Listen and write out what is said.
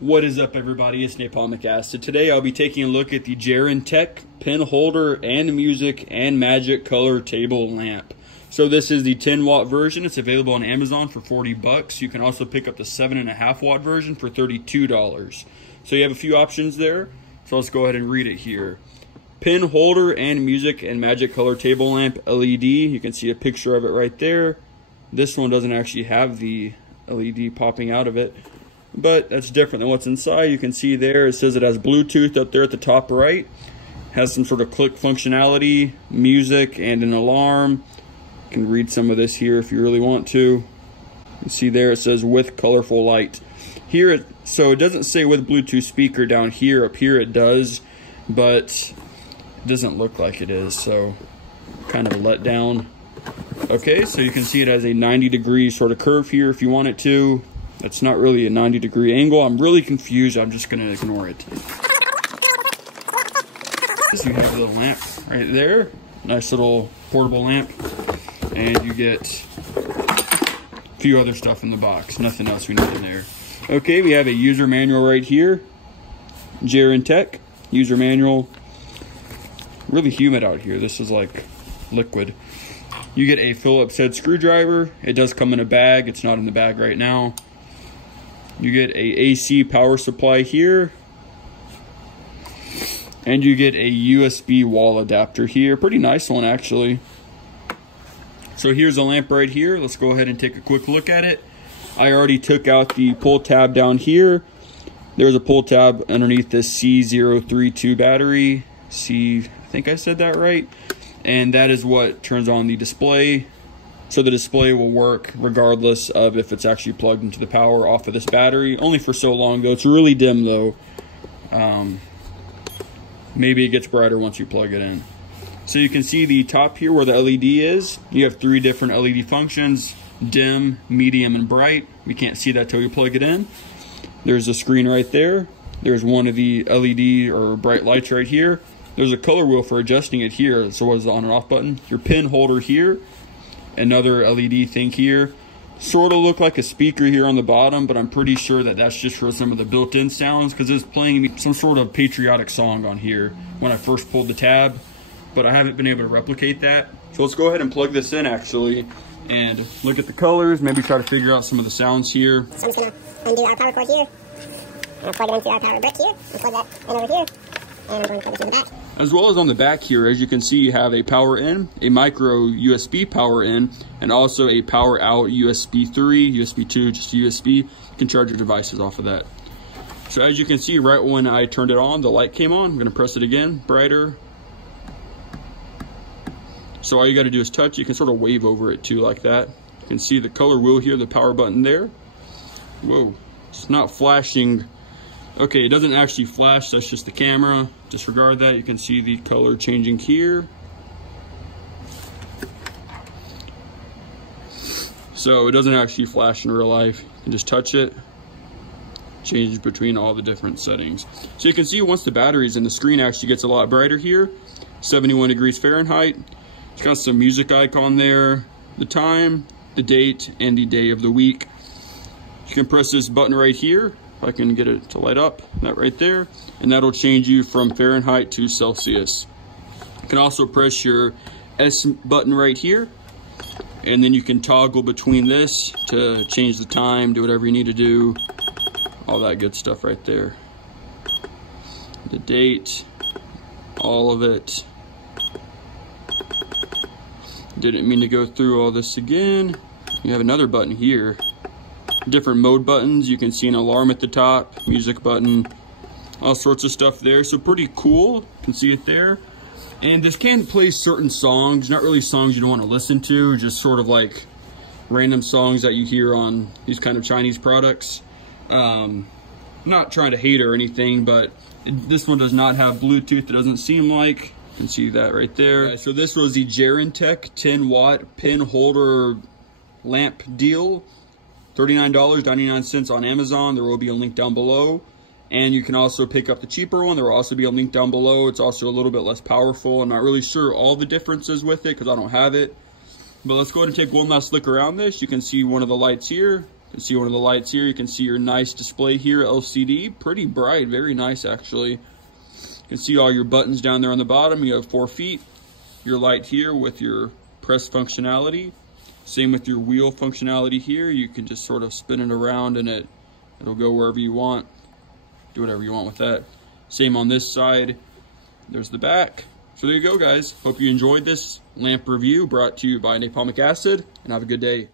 What is up, everybody? It's Napalmic Acid. Today I'll be taking a look at the Gerintech pin holder and music and magic color table lamp. So this is the 10-watt version. It's available on Amazon for 40 bucks. You can also pick up the 7.5-watt version for $32. So you have a few options there. So let's go ahead and read it here. Pin holder and music and magic color table lamp LED. You can see a picture of it right there. This one doesn't actually have the LED popping out of it, but that's different than what's inside. You can see there, it says it has Bluetooth up there at the top right. Has some sort of click functionality, music, and an alarm. You can read some of this here if you really want to. You can see there it says with colorful light. Here, so it doesn't say with Bluetooth speaker down here. Up here it does, but it doesn't look like it is, so kind of a letdown. Okay, so you can see it has a 90-degree sort of curve here if you want it to. That's not really a 90-degree angle. I'm really confused. I'm just going to ignore it. So you have the lamp right there. Nice little portable lamp. And you get a few other stuff in the box. Nothing else we need in there. Okay, we have a user manual right here. Gerintech user manual. Really humid out here. This is like liquid. You get a Phillips head screwdriver. It does come in a bag. It's not in the bag right now. You get a AC power supply here. And you get a USB wall adapter here. Pretty nice one, actually. So here's a lamp right here. Let's go ahead and take a quick look at it. I already took out the pull tab down here. There's a pull tab underneath this C032 battery. I think I said that right. And that is what turns on the display. So the display will work regardless of if it's actually plugged into the power off of this battery. Only for so long though. It's really dim though. Maybe it gets brighter once you plug it in. So you can see the top here where the LED is. You have 3 different LED functions: dim, medium, and bright. We can't see that till you plug it in. There's a screen right there. There's one of the LED or bright lights right here. There's a color wheel for adjusting it here. So what's the on and off button? Your pin holder here. Another LED thing here. Sort of look like a speaker here on the bottom, but I'm pretty sure that that's just for some of the built-in sounds, because it's playing me some sort of patriotic song on here when I first pulled the tab, but I haven't been able to replicate that. So let's go ahead and plug this in actually and look at the colors, maybe try to figure out some of the sounds here. So I'm just gonna undo our power cord here. I'm gonna plug it into our power brick here and plug that in over here. And I'm going to plug it in the back. As well as on the back here, as you can see, you have a power in, a micro USB power in, and also a power out USB 3, USB 2, just USB. You can charge your devices off of that. So as you can see, right when I turned it on, the light came on. I'm going to press it again, brighter. So all you got to do is touch. You can sort of wave over it too, like that. You can see the color wheel here, the power button there. Whoa, it's not flashing. Okay, it doesn't actually flash, that's just the camera. Disregard that. You can see the color changing here. So it doesn't actually flash in real life. You can just touch it. Change between all the different settings. So you can see once the battery's in, the screen actually gets a lot brighter here. 71 degrees Fahrenheit. It's got some music icon there, the time, the date, and the day of the week. You can press this button right here. If I can get it to light up, that right there, and that'll change you from Fahrenheit to Celsius. You can also press your S button right here, and then you can toggle between this to change the time, do whatever you need to do, all that good stuff right there. The date, all of it. Didn't mean to go through all this again. You have another button here. Different mode buttons. You can see an alarm at the top, music button, all sorts of stuff there. So pretty cool. You can see it there. And this can play certain songs, not really songs you don't want to listen to, just sort of like random songs that you hear on these kind of Chinese products. Not trying to hate or anything, but this one does not have Bluetooth. It doesn't seem like. You can see that right there. Okay, so this was the Gerintech 10-watt pin holder lamp deal. $39.99 on Amazon. There will be a link down below. And you can also pick up the cheaper one. There will also be a link down below. It's also a little bit less powerful. I'm not really sure all the differences with it because I don't have it. But let's go ahead and take one last look around this. You can see one of the lights here. You can see one of the lights here. You can see your nice display here, LCD, pretty bright, very nice actually. You can see all your buttons down there on the bottom. You have 4 feet. Your light here with your press functionality. Same with your wheel functionality here. You can just sort of spin it around and it'll go wherever you want. Do whatever you want with that. Same on this side. There's the back. So there you go, guys. Hope you enjoyed this lamp review brought to you by Napalmic Acid, and have a good day.